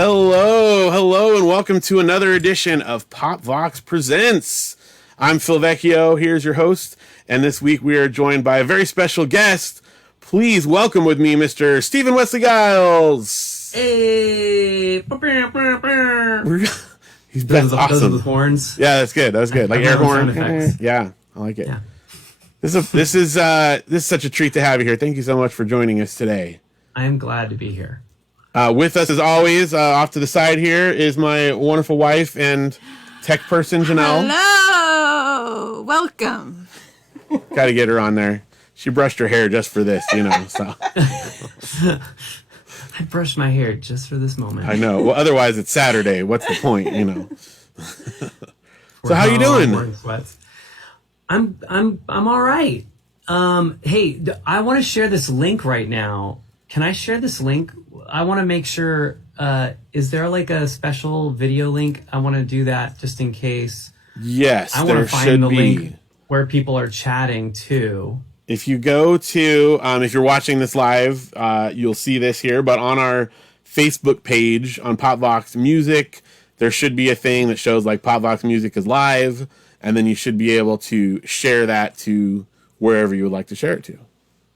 Hello, and welcome to another edition of pop.vox.presents. I'm Phil Vecchio, here's your host, and this week we are joined by a very special guest. Please welcome with me Mr. Steven Wesley Guiles. Hey! He's been awesome. Those are the horns. Yeah, that's good. Like air horn. Yeah, I like it. Yeah. This is such a treat to have you here. Thank you so much for joining us today. I am glad to be here. With us, as always, off to the side here is my wonderful wife and tech person, Janelle. Hello! Welcome. Got to get her on there. She brushed her hair just for this, So I brushed my hair just for this moment. I know. Well, otherwise it's Saturday. What's the point, So how you doing? I'm all right. Hey, I want to share this link right now. Can I share this link? I want to make sure, is there like a special video link? I want to do that just in case. Yes, I want to find the link where people are chatting too. If you go to, if you're watching this live, you'll see this here, but on our Facebook page on PopVox Music, there should be a thing that shows like PopVox Music is live, and then you should be able to share that to wherever you would like to share it to.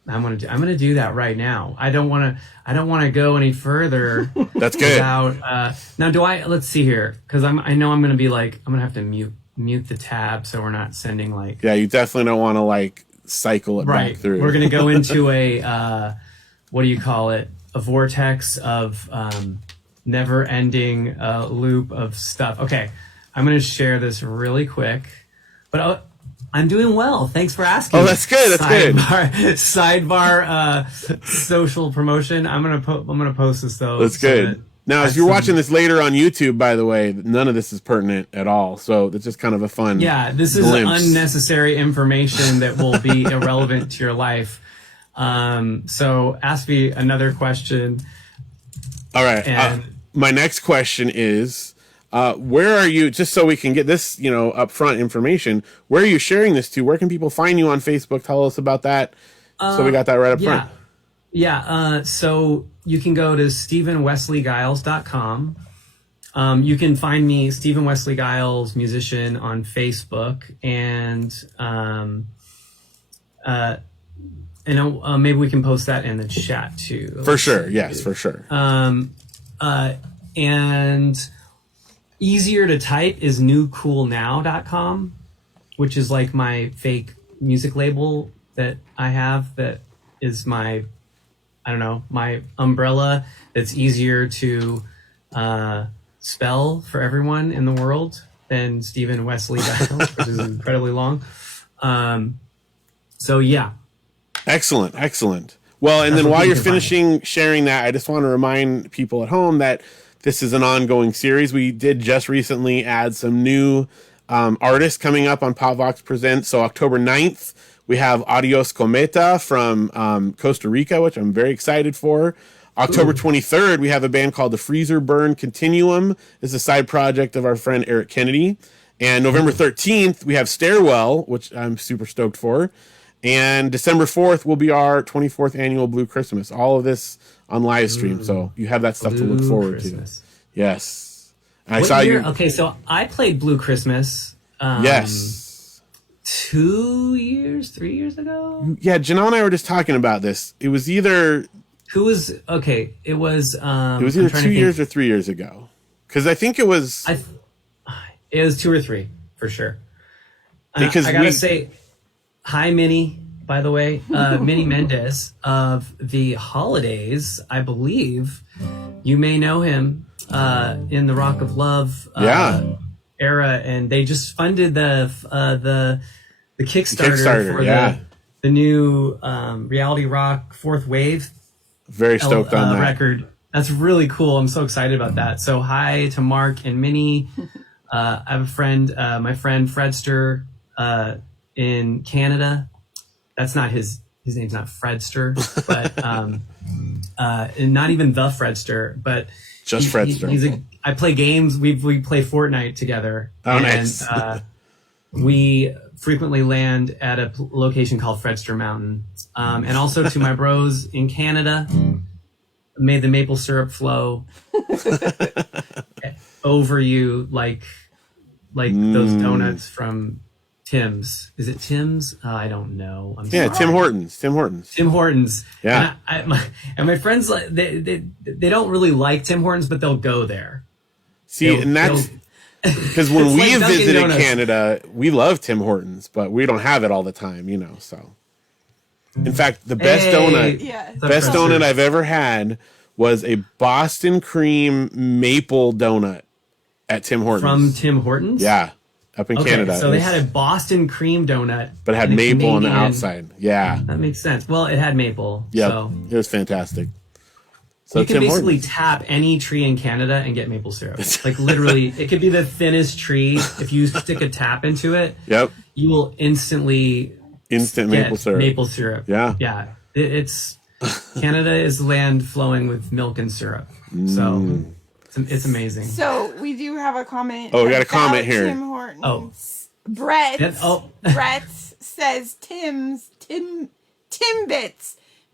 I'm gonna do that right now. I don't want to go any further. That's good. Without, now, let's see here, because I know I'm gonna have to mute the tab so we're not sending like. Yeah, you definitely don't want to cycle it back through. We're gonna go into a what do you call it? A vortex of never-ending loop of stuff. Okay, I'm gonna share this really quick, but. I'm doing well. Thanks for asking. Oh, that's good. That's good. Sidebar social promotion. I'm gonna post this though. That's good. Now, if you're watching this later on YouTube, by the way, none of this is pertinent at all. So it's just kind of a fun. Yeah, this is unnecessary information that will be irrelevant to your life. So ask me another question. All right. My next question is. Where are you, just so we can get this, upfront information, where are you sharing this to? Where can people find you on Facebook? Tell us about that. So we got that right up front. Yeah. So you can go to StevenWesleyGuiles.com. You can find me, Steven Wesley Guiles, musician, on Facebook. And, maybe we can post that in the chat too. For sure. Yes, for sure. And easier to type is newcoolnow.com, which is like my fake music label that I have that is my umbrella that's easier to spell for everyone in the world than Steven Wesley Guiles, which is incredibly long. So yeah. Excellent. Well, and then while you're finishing sharing that, I just want to remind people at home that this is an ongoing series. We did just recently add some new artists coming up on PopVox Presents. So October 9th, we have Adios Cometa from Costa Rica, which I'm very excited for. October 23rd, we have a band called the Freezer Burn Continuum. It's a side project of our friend Eric Kennedy. And November 13th, we have Stairwell, which I'm super stoked for. And December 4th will be our 24th annual Blue Christmas. All of this on live stream, so you have that stuff to look forward to. Yes. And Okay, so I played Blue Christmas. Yes. 3 years ago? Yeah, Janelle and I were just talking about this. It was either... It was either 2 years or 3 years ago. Because I think it was... It was 2 or 3, for sure. Because I gotta say, hi, Minnie. By the way, Minnie Mendez of the Holidays, I believe. You may know him in the Rock of Love era, and they just funded the Kickstarter for the new reality rock Fourth Wave. Very stoked on that record. That's really cool. I'm so excited about that. So hi to Mark and Minnie. I have a friend, my friend Fredster in Canada. That's not his name's not Fredster, but and not even the Fredster, but just Fredster. I play games. We play Fortnite together. Oh, nice. We frequently land at a location called Fredster Mountain. And also to my bros in Canada, made the maple syrup flow over you like those donuts from Tim's. Is it Tim's? I don't know. I'm sorry. Tim Hortons. Tim Hortons. Yeah. And my friends, like they don't really like Tim Hortons, but they'll go there. See, and that's because when we like visited Donuts. Canada, we love Tim Hortons, but we don't have it all the time, So, in fact, the best donut I've ever had was a Boston cream maple donut at Tim Hortons. From Tim Hortons? Yeah. Up in Canada. So they had a Boston cream donut. But it had maple on the outside. Yeah. That makes sense. Well, it had maple. Yeah. So. It was fantastic. So You can Tim basically Hortons. tap any tree in Canada and get maple syrup. Like literally, it could be the thinnest tree. If you stick a tap into it, you will instant get maple syrup. Maple syrup. Yeah. Yeah. It's Canada is land flowing with milk and syrup. So it's amazing. So we do have a comment. Oh, we got a comment here. Tim Hortons. Oh. Brett. Brett says Timbits,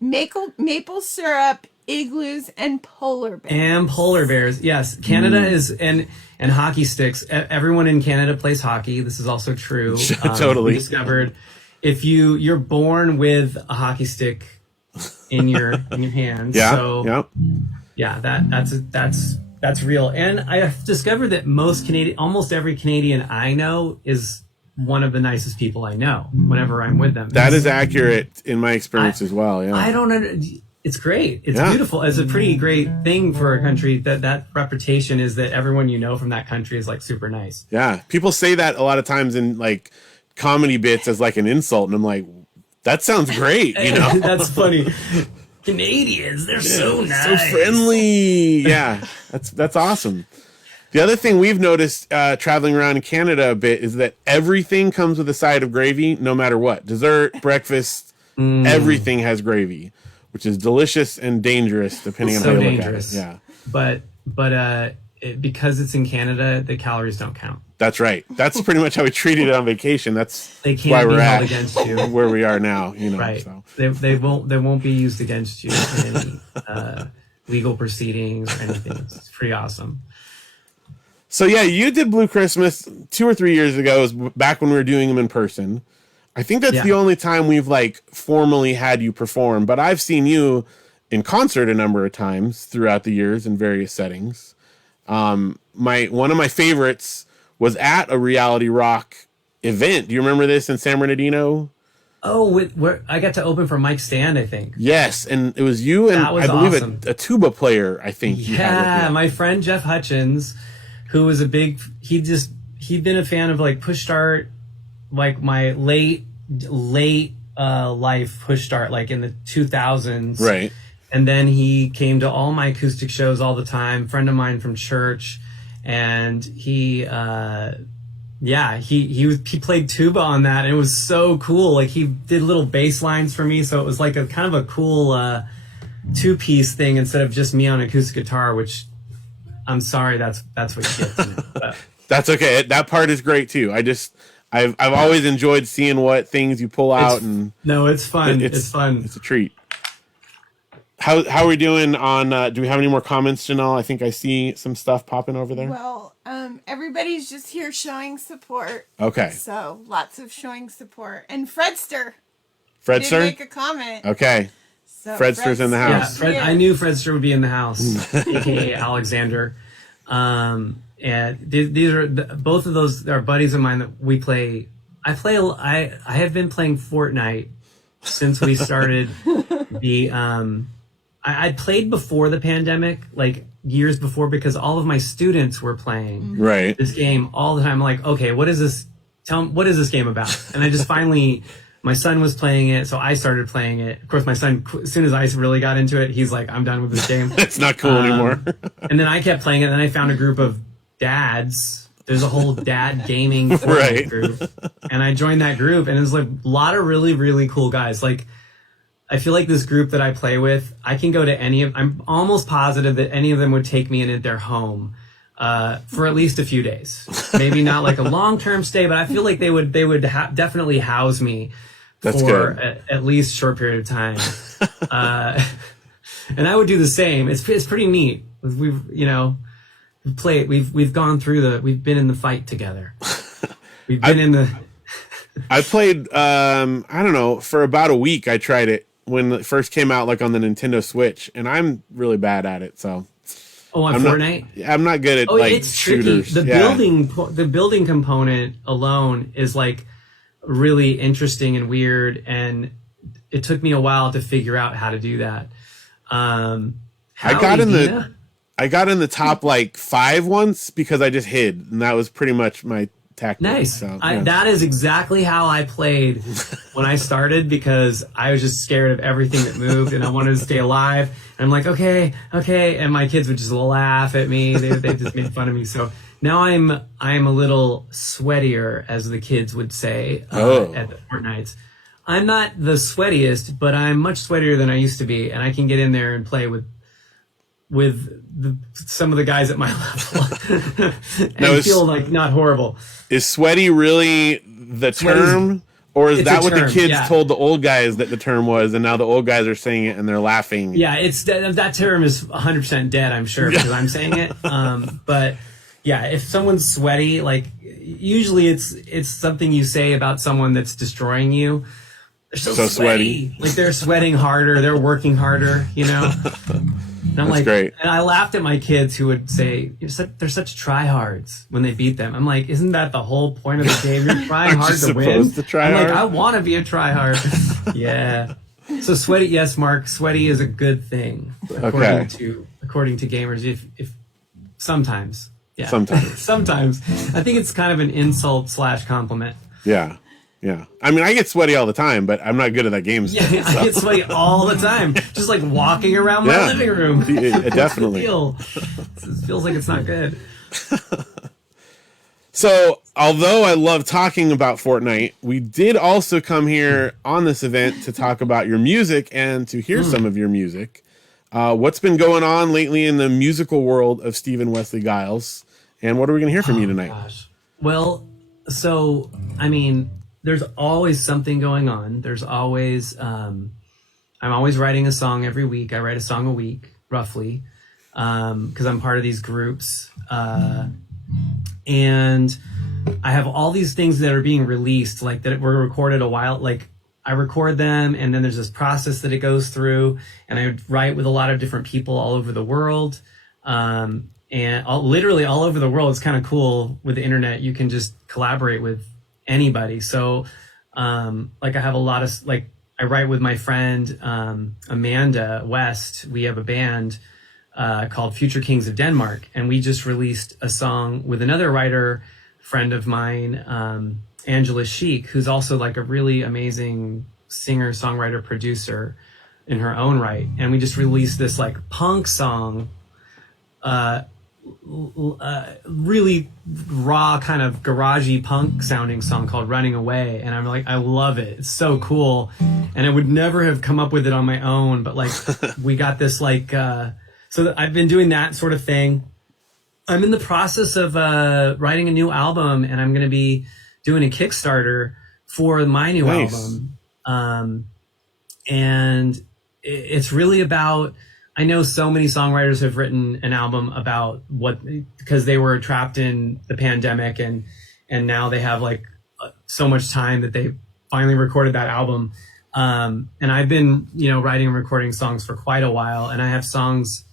maple syrup, igloos, and polar bears. Yes. Canada is and hockey sticks. Everyone in Canada plays hockey. This is also true. Totally. We discovered if you're born with a hockey stick in your hand. Yeah. So that's real. And I have discovered that almost every Canadian I know is one of the nicest people I know whenever I'm with them. That is accurate in my experience as well. Yeah. I don't know. It's great. It's beautiful. It's a pretty great thing for a country that reputation is that everyone you know from that country is like super nice. Yeah. People say that a lot of times in like comedy bits as like an insult. And I'm like, that sounds great. That's funny. Canadians, they're so nice. So friendly. Yeah. That's awesome. The other thing we've noticed traveling around in Canada a bit is that everything comes with a side of gravy, no matter what. Dessert, breakfast, everything has gravy, which is delicious and dangerous depending on how you look at it. Yeah. But because it's in Canada, the calories don't count. That's right. That's pretty much how we treated it on vacation. That's they can't why be we're held at against you. where we are now. Right. So. They won't be used against you in any legal proceedings or anything. It's pretty awesome. So yeah, you did Blue Christmas 2 or 3 years ago. It was back when we were doing them in person. I think that's the only time we've like formally had you perform. But I've seen you in concert a number of times throughout the years in various settings. One of my favorites was at a Reality Rock event. Do you remember this in San Bernardino? Oh, where I got to open for Mike Stand, I think. Yes, and it was you and I believe awesome. a tuba player. I think. Yeah, my friend Jeff Hutchins, who was he'd been a fan of like Push Start, like my late life Push Start, like in the 2000s. Right. And then he came to all my acoustic shows all the time. Friend of mine from church, and he played tuba on that, and it was so cool. Like he did little bass lines for me, so it was like a kind of a cool 2-piece thing instead of just me on acoustic guitar. Which I'm sorry, that's what you get to me. But. That's okay. That part is great too. I've always enjoyed seeing what things you pull out, it's fun. It's fun. It's a treat. How are we doing on? Do we have any more comments, Janelle? I think I see some stuff popping over there. Well, everybody's just here showing support. Okay. So lots of showing support, and Fredster Fredster did make a comment. Okay. So Fredster's in the house. Yeah, I knew Fredster would be in the house, aka Alexander. And these are both of those are buddies of mine that we play. I have been playing Fortnite since we started the. I played before the pandemic, like years before, because all of my students were playing this game all the time. I'm like, okay, what is this? What is this game about? And I just finally, my son was playing it, so I started playing it. Of course, my son, as soon as I really got into it, he's like, I'm done with this game. It's not cool anymore. And then I kept playing it, and then I found a group of dads. There's a whole dad gaming group. And I joined that group, and it's like a lot of really, really cool guys. Like, I feel like this group that I play with, I can go to I'm almost positive that any of them would take me in at their home for at least a few days. Maybe not like a long-term stay, but I feel like they would definitely house me for at least a short period of time. And I would do the same. It's pretty neat. We've gone through we've been in the fight together. We've been in the. I played, I don't know, for about a week. I tried it when it first came out, like on the Nintendo Switch, and I'm really bad at it. So. Oh, on Fortnite? I'm not good at it's shooters. Tricky. The building component alone is like really interesting and weird, and it took me a while to figure out how to do that. I got in the top like 5 once because I just hid, and that was pretty much my tactic. Nice. So, that is exactly how I played when I started, because I was just scared of everything that moved and I wanted to stay alive. And I'm like, okay. And my kids would just laugh at me. They just made fun of me. So now I'm a little sweatier, as the kids would say, at the Fortnites. I'm not the sweatiest, but I'm much sweatier than I used to be. And I can get in there and play with some of the guys at my level and feel like not horrible. Is sweaty really the term, or is that what the kids told the old guys that the term was, and now the old guys are saying it and they're laughing? Yeah, it's that term is 100% dead, I'm sure, because I'm saying it. But yeah, if someone's sweaty, like usually it's something you say about someone that's destroying you. They're so sweaty. Like they're sweating harder, they're working harder, And I'm great. And I laughed at my kids who would say, they're such tryhards when they beat them. I'm like, isn't that the whole point of the game? You're trying hard to win. I'm like, I want to be a tryhard. Yeah. So sweaty, yes, Mark, sweaty is a good thing, according to gamers. If sometimes, yeah, sometimes, I think it's kind of an insult / compliment. Yeah. Yeah. I mean, I get sweaty all the time, but I'm not good at that game stuff. Yeah, I get sweaty all the time. Just like walking around my living room. It definitely. It feels like it's not good. So, although I love talking about Fortnite, we did also come here on this event to talk about your music and to hear some of your music. What's been going on lately in the musical world of Steven Wesley Guiles? And what are we going to hear from you tonight? Gosh. Well, so, I mean, there's always something going on. There's always, I'm always writing a song every week. I write a song a week, roughly, because I'm part of these groups. And I have all these things that are being released, like that were recorded a while. Like I record them, and then there's this process that it goes through, and I write with a lot of different people all over the world. Literally all over the world. It's kind of cool with the internet. You can just collaborate with anybody. So, like I have a lot of, like, I write with my friend, Amanda West. We have a band, called Future Kings of Denmark. And we just released a song with another writer friend of mine, Angela Sheik, who's also like a really amazing singer, songwriter, producer in her own right. And we just released this like punk song, really raw kind of garagey punk sounding song called Running Away, and I'm like, I love it. It's so cool, and I would never have come up with it on my own, but like we got this like so I've been doing that sort of thing. I'm in the process of writing a new album, and I'm going to be doing a Kickstarter for my new album, and it's really about, I know so many songwriters have written an album about because they were trapped in the pandemic, and now they have like so much time that they finally recorded that album. And I've been, writing and recording songs for quite a while, and I have songs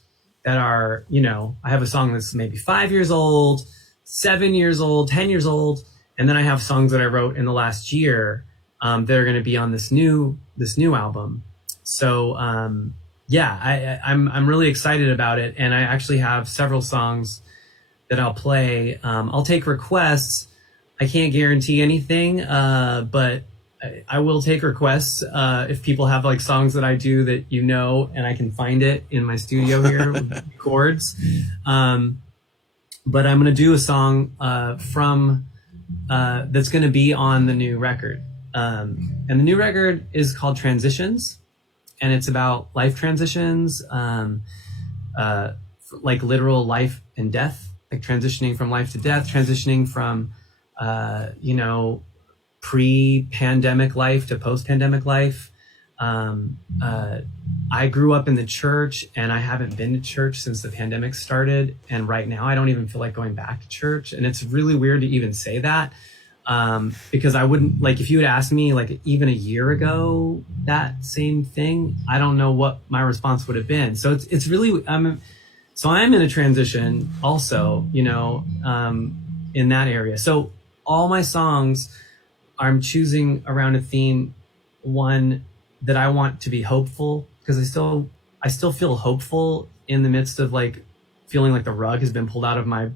that are, I have a song that's maybe 5 years old, 7 years old, 10 years old. And then I have songs that I wrote in the last year, that are going to be on this new album. So, I'm really excited about it, and I actually have several songs that I'll play. I'll take requests. I can't guarantee anything, but I will take requests if people have like songs that I do that and I can find it in my studio here with chords. But I'm going to do a song from that's going to be on the new record, and the new record is called Transitions. And it's about life transitions, like literal life and death, like transitioning from life to death, transitioning from, pre-pandemic life to post-pandemic life, I grew up in the church, and I haven't been to church since the pandemic started. And right now I don't even feel like going back to church. And it's really weird to even say that, because I wouldn't, like, if you had asked me like even a year ago that same thing, I don't know what my response would have been. So it's really, so I'm in a transition also, you know, in that area. So all my songs, I'm choosing around a theme, one that I want to be hopeful, because I still feel hopeful in the midst of like feeling like the rug has been pulled out of my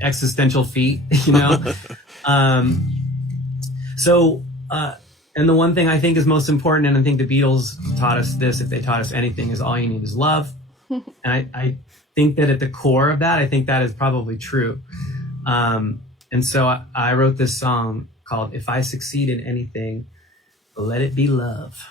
existential feet, you know? And the one thing I think is most important, and I think the Beatles taught us this, if they taught us anything, is all you need is love. And I think that at the core of that, I think that is probably true. And so I wrote this song called If I Succeed in Anything, Let It Be Love.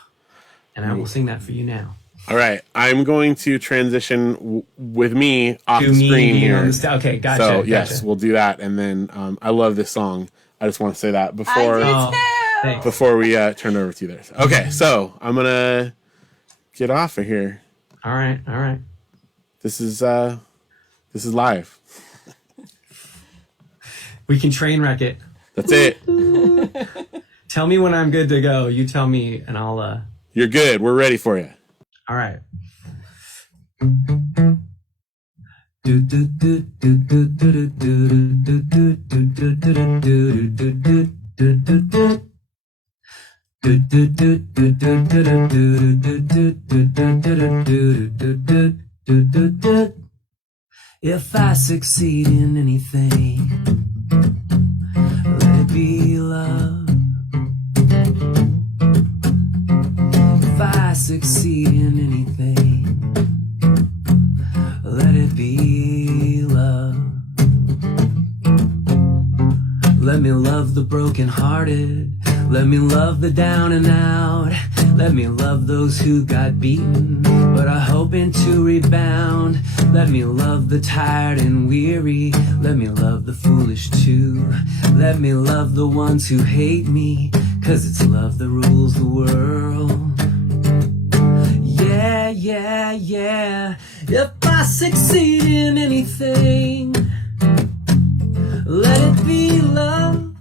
And I will sing that for you now. All right. I'm going to transition with me off the screen here. Okay, gotcha. So, yes, we'll do that. And then I love this song. I just want to say that before we turn it over to you there. Okay, so I'm going to get off of here. All right. This is live. We can train wreck it. That's it. Tell me when I'm good to go. You tell me, and I'll... You're good. We're ready for you. All right. If I succeed in anything, let it be love. If I succeed in anything, let it be love. Let me love the brokenhearted. Let me love the down and out. Let me love those who got beaten but are hoping to rebound. Let me love the tired and weary. Let me love the foolish too. Let me love the ones who hate me, 'cause it's love that rules the world. Yeah. If I succeed in anything, let it be love.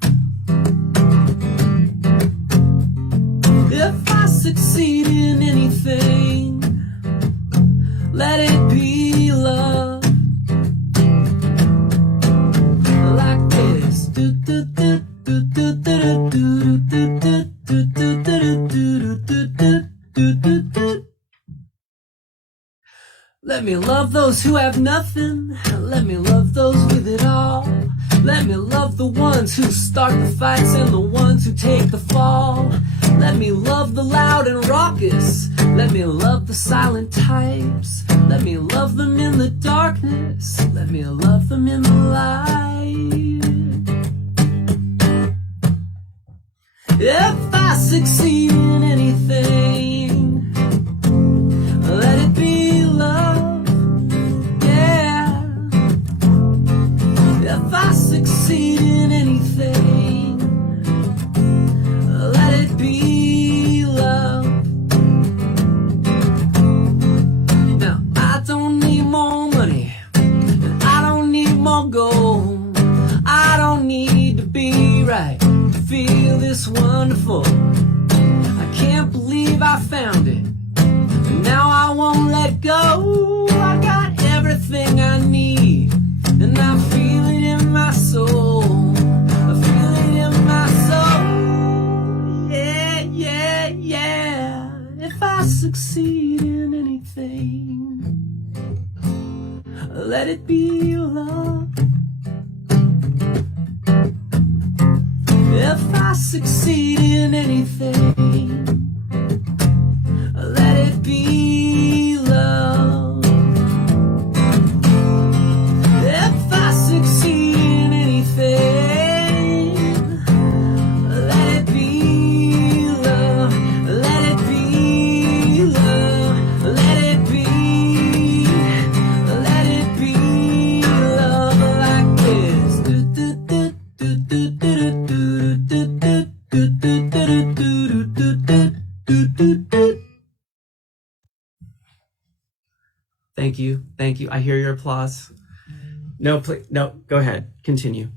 If I succeed in anything, let it be love. Like this. Let me love those who have nothing. Let me love those with it all. Let me love the ones who start the fights and the ones who take the fall. Let me love the loud and raucous. Let me love the silent types. Let me love them in the darkness. Let me love them in the light. If I succeed in anything, let it be love. Yeah. If I succeed in anything, let it be love. Now, I don't need more money, and I don't need more gold. I don't need to be right to feel this wonderful. I can't believe I found it, and now I won't let go. I got everything I need, and I feel it in my soul. I feel it in my soul. Yeah. If I succeed in anything, let it be love. If I succeed in anything, let it be love. If I succeed in anything, let it be love. Let it be love. Let it be love like this. Thank you. Thank you. I hear your applause. No, please, no, go ahead. Continue.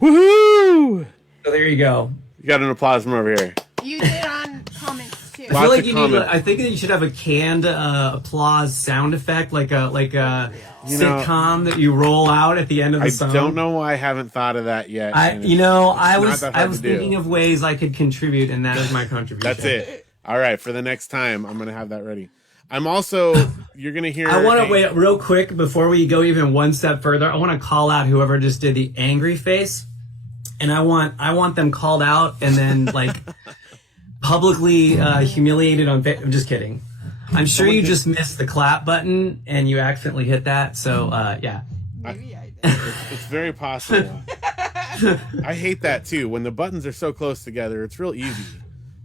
Woohoo! So there you go. You got an applause from over here. You did on comments too. I Lots feel like of you comments. need. I think that you should have a canned applause sound effect, like a sitcom that you roll out at the end of the I song. don't know why I haven't thought of that yet. I and it's not that hard was to do. thinking of ways I could contribute, and that is my contribution. That's it. All right, for the next time, I'm gonna have that ready. I'm also. You're gonna hear. I want to wait real quick before we go even one step further. I want to call out whoever just did the angry face, and I want them called out and then like publicly humiliated on. I'm just kidding. I'm sure you just missed the clap button and you accidentally hit that. So yeah. Maybe I did. It's very possible. I hate that too. When the buttons are so close together, it's real easy.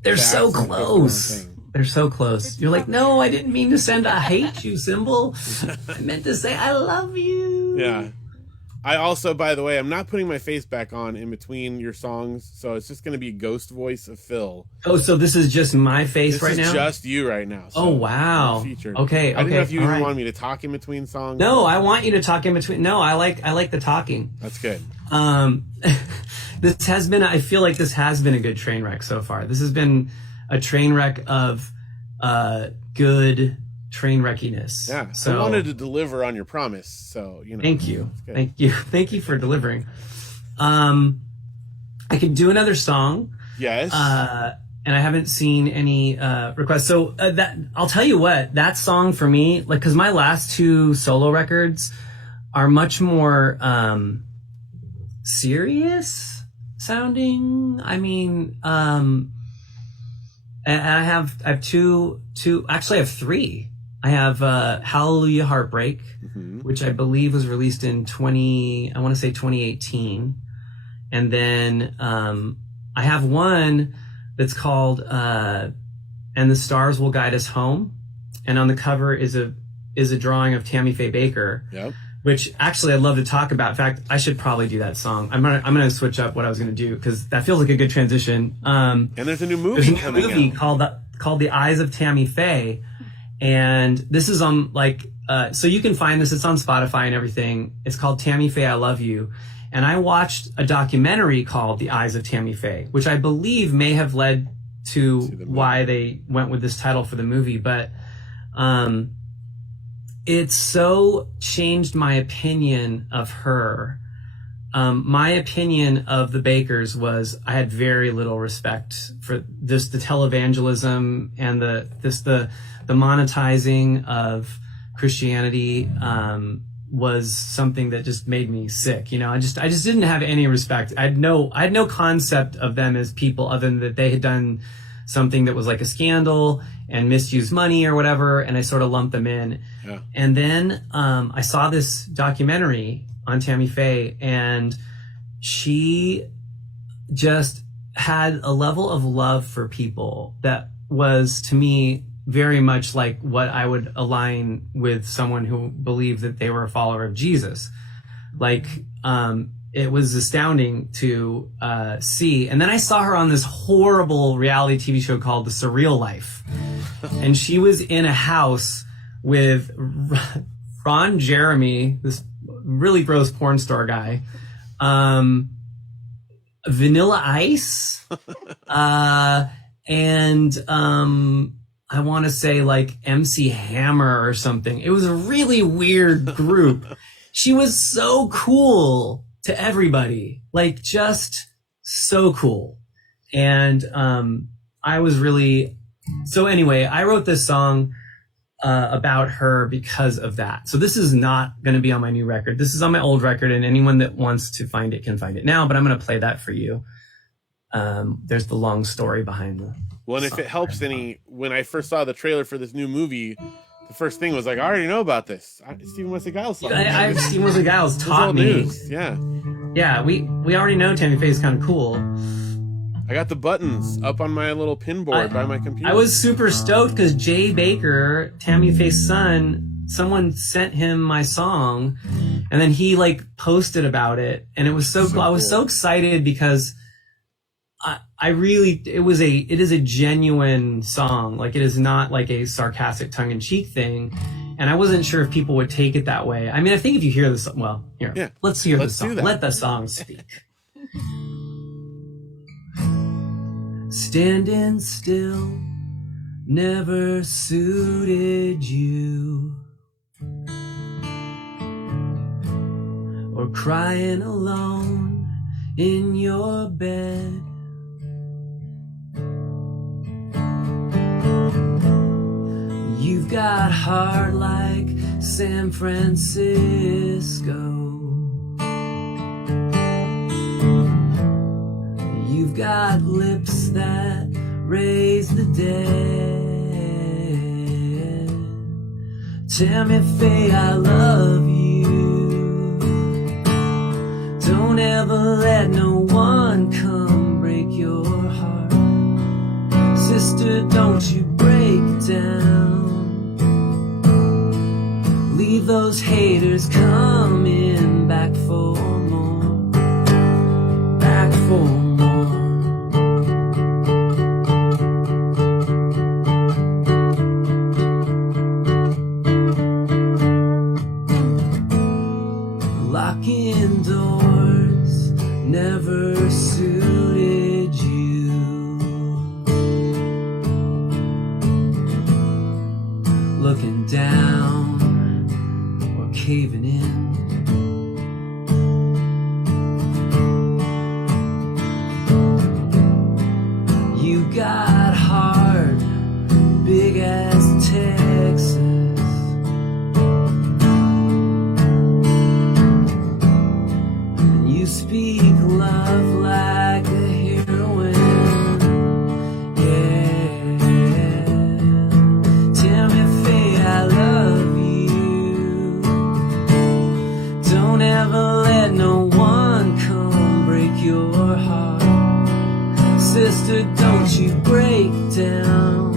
They're to so accidentally click the wrong close. thing. They're so close. You're like, no, I didn't mean to send a hate you symbol. I meant to say I love you. Yeah. I also, by the way, I'm not putting my face back on in between your songs, so it's just going to be ghost voice of Phil. Oh, so this is just my face This right is now? just you right now. So Oh, wow. you're featured. Okay, I didn't know if you all even right. wanted me to talk in between songs. No, I want you to talk in between. No, I like the talking. That's good. This has been, I feel like this has been a good train wreck so far. This has been a train wreck of good train wreckiness. Yeah. So I wanted to deliver on your promise, so, you know. thank you. it's good. Thank you. Thank you for delivering. I could do another song. Yes. And I haven't seen any requests. So that I'll tell you what, that song for me, like, because my last two solo records are much more serious sounding. I mean, and I have two. Actually, I have three. I have Hallelujah Heartbreak, which I believe was released in 2018, and then I have one that's called "And the Stars Will Guide Us Home," and on the cover is a drawing of Tammy Faye Bakker, Yep. which actually I'd love to talk about. In fact, I should probably do that song. I'm gonna switch up what I was gonna do because that feels like a good transition. And there's a new movie There's a new coming movie out. called The Eyes of Tammy Faye, and this is on so you can find this. It's on Spotify and everything. It's called Tammy Faye, I Love You. And I watched a documentary called The Eyes of Tammy Faye, which I believe may have led to why they went with this title for the movie. But it so changed my opinion of her. My opinion of the Bakkers was I had very little respect for this, the televangelism and the monetizing of Christianity. Was something that just made me sick. You know, I just didn't have any respect. I had no concept of them as people other than that they had done something that was like a scandal and misused money or whatever. And I sort of lumped them in. Yeah. And then, I saw this documentary on Tammy Faye, and she just had a level of love for people that was, to me, very much like what I would align with someone who believed that they were a follower of Jesus. Like, it was astounding to see. And then I saw her on this horrible reality TV show called The Surreal Life. And she was in a house with Ron Jeremy, this really gross porn star guy, Vanilla Ice, and I want to say like MC Hammer or something. It was a really weird group. She was so cool to everybody, like just so cool. And I was really, so anyway, I wrote this song about her because of that. So this is not going to be on my new record. This is on my old record, and anyone that wants to find it can find it now, but I'm going to play that for you. There's the long story behind the Well, and if it helps any, when I first saw the trailer for this new movie, the first thing was like, I already know about this. Steven Wesley Guiles song. Steven Wesley Guiles taught me. News. Yeah. Yeah, we already know Tammy Faye is kind of cool. I got the buttons up on my little pin board by my computer. I was super stoked because Jay Bakker, Tammy Faye's son, someone sent him my song, and then he like posted about it, and it was so cool. I was so excited because it is a genuine song. Like, it is not like a sarcastic tongue-in-cheek thing. And I wasn't sure if people would take it that way. I mean, I think if you hear this, well, here, yeah, let's hear the song. Let the song speak. Standing still never suited you, or crying alone in your bed. You've got heart like San Francisco. You've got lips that raise the dead. Tell me, Faye, I love you. Don't ever let no one come break your heart. Sister, don't you break down. Leave those haters coming back for more. Back for more. Locking doors never suited you. Looking down or caving in. You got heart big as Texas. You speak love like a heroine, yeah. Tell me, Faye, I love you. Don't ever let no one come break your heart. Sister, don't you break down.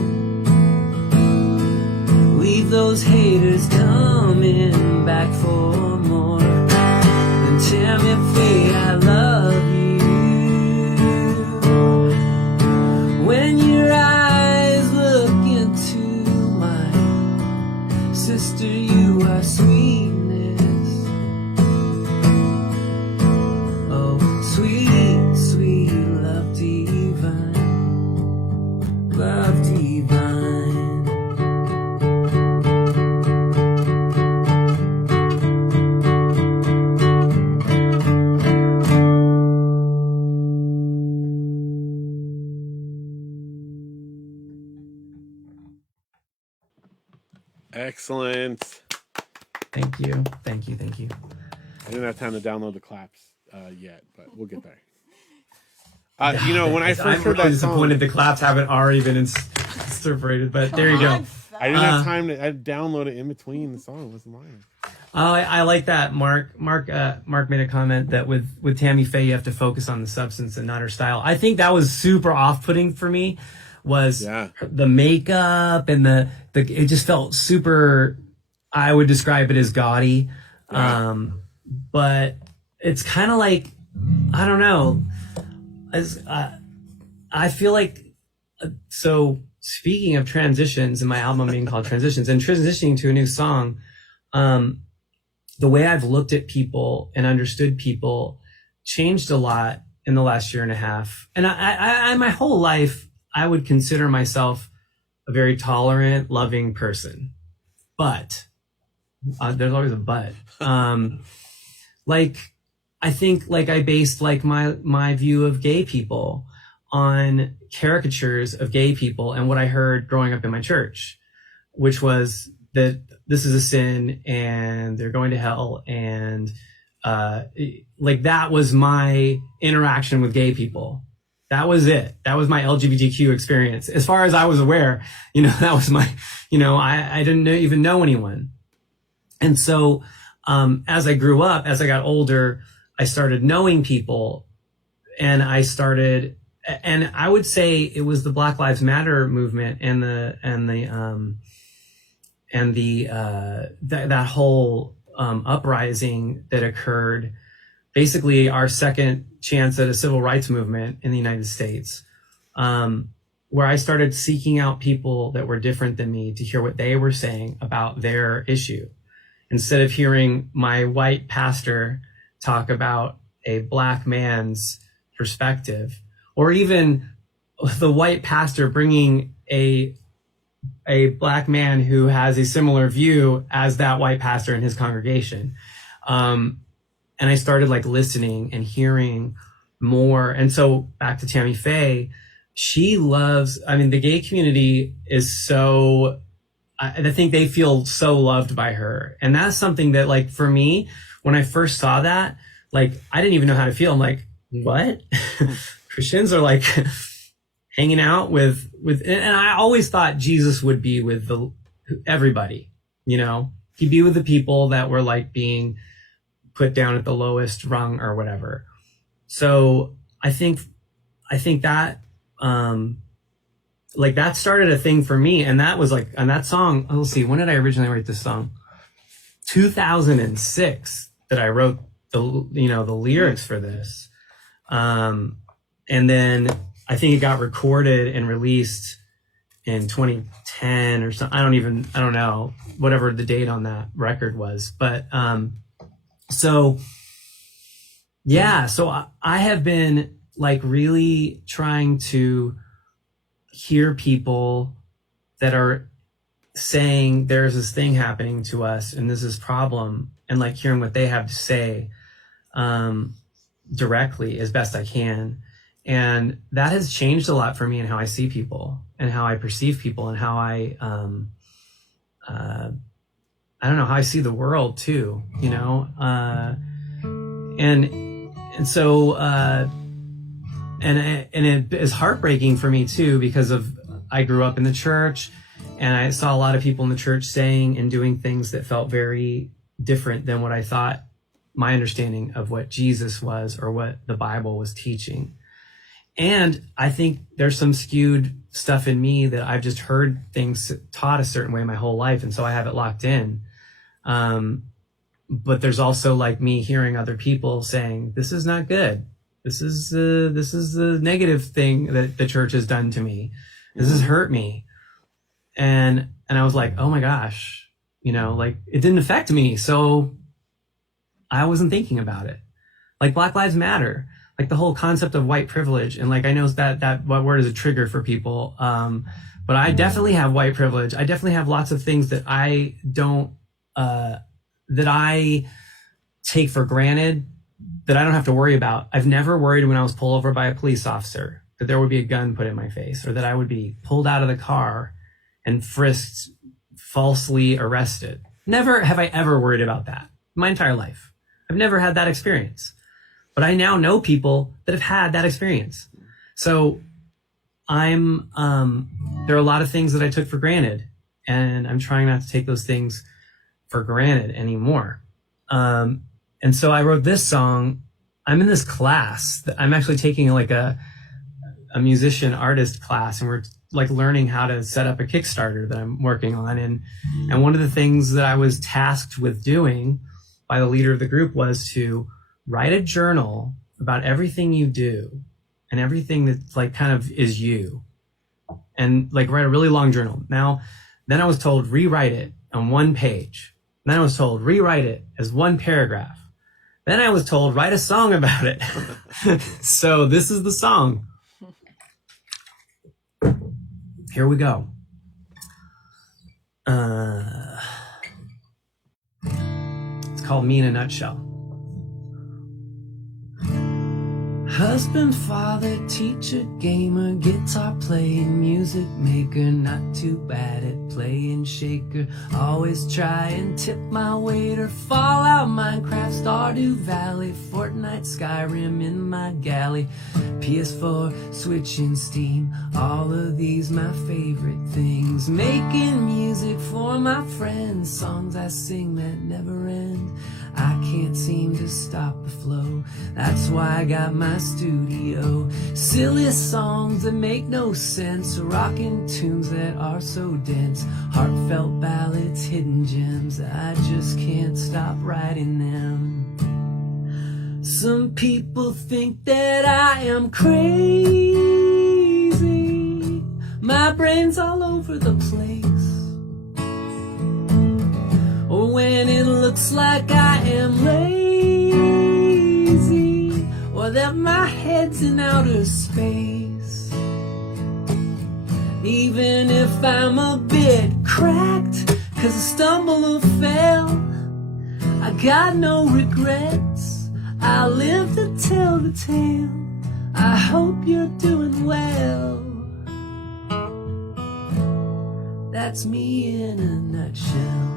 Leave those haters coming back for more. Tell me, Faye, I love you. When your eyes look into mine, sister, you are sweetness. Oh, sweet, sweet love divine. Love divine. Excellent. Thank you. Thank you. Thank you. I didn't have time to download the claps yet, but we'll get there. You know, when I first heard that disappointed song, the claps haven't already been incorporated, but there you go. I didn't have time to download it in between the song. It wasn't mine. Oh, I like that. Mark made a comment that with Tammy Faye, you have to focus on the substance and not her style. I think that was super off-putting for me. Was the makeup and the it just felt super. I would describe it as gaudy, but it's kind of like, I don't know. I feel like, so speaking of transitions, and my album being called Transitions, and transitioning to a new song, the way I've looked at people and understood people changed a lot in the last year and a half. And I my whole life, I would consider myself a very tolerant, loving person. But there's always a but. Like, I think like I based like my view of gay people on caricatures of gay people and what I heard growing up in my church, which was that this is a sin and they're going to hell. And like that was my interaction with gay people. That was it. That was my LGBTQ experience. As far as I was aware, that was my, I didn't even know anyone. And so as I grew up, as I got older, I started knowing people, and I would say it was the Black Lives Matter movement and that whole uprising that occurred basically our second chance at a civil rights movement in the United States, where I started seeking out people that were different than me to hear what they were saying about their issue. Instead of hearing my white pastor talk about a black man's perspective, or even the white pastor bringing a black man who has a similar view as that white pastor in his congregation. And I started like listening and hearing more. And so back to Tammy Faye, she loves, I mean, the gay community is so, I think they feel so loved by her. And that's something that, like, for me, when I first saw that, like, I didn't even know how to feel. I'm like, what? Christians are like hanging out with, and I always thought Jesus would be with everybody, you know, he'd be with the people that were like being put down at the lowest rung or whatever. So I think that, like, that started a thing for me. And that was like, and that song, let's see, when did I originally write this song? 2006 that I wrote the lyrics for this. And then I think it got recorded and released in 2010 or something. I don't know, whatever the date on that record was. But, so I have been like really trying to hear people that are saying there's this thing happening to us and there's this problem, and like hearing what they have to say directly as best I can. And that has changed a lot for me in how I see people and how I perceive people and how I don't know, how I see the world too, you know? And so it is heartbreaking for me too, because I grew up in the church and I saw a lot of people in the church saying and doing things that felt very different than what I thought my understanding of what Jesus was or what the Bible was teaching. And I think there's some skewed stuff in me that I've just heard things taught a certain way my whole life. And so I have it locked in. But there's also like me hearing other people saying, this is not good. This is the negative thing that the church has done to me. This has hurt me. And I was like, oh my gosh, you know, like it didn't affect me. So I wasn't thinking about it. Like Black Lives Matter, like the whole concept of white privilege. And like, I know that word is a trigger for people. But I definitely have white privilege. I definitely have lots of things that I don't, that I take for granted, that I don't have to worry about. I've never worried when I was pulled over by a police officer that there would be a gun put in my face, or that I would be pulled out of the car and frisked, falsely arrested. Never have I ever worried about that my entire life. I've never had that experience, but I now know people that have had that experience. So there are a lot of things that I took for granted, and I'm trying not to take those things for granted anymore. And so I wrote this song. I'm in this class that I'm actually taking like a musician artist class, and we're like learning how to set up a Kickstarter that I'm working on. And one of the things that I was tasked with doing by the leader of the group was to write a journal about everything you do and everything that's like kind of is you, and like write a really long journal. Then I was told, rewrite it on one page. And then I was told, rewrite it as one paragraph. Then I was told, write a song about it. So this is the song. Here we go. It's called Me in a Nutshell. Husband, father, teacher, gamer, guitar playing, music maker, not too bad at playing shaker. Always try and tip my waiter. Fallout, Minecraft, Stardew Valley, Fortnite, Skyrim in my galley. PS4, Switch and Steam, all of these my favorite things. Making music for my friends, songs I sing that never end. I can't seem to stop the flow, that's why I got my studio. Silly songs that make no sense, rocking tunes that are so dense. Heartfelt ballads, hidden gems, I just can't stop writing them. Some people think that I am crazy. My brain's all over the place. Or when it looks like I am lazy, or that my head's in outer space. Even if I'm a bit cracked, 'cause I stumble or fail, I got no regrets. I live to tell the tale. I hope you're doing well. That's me in a nutshell.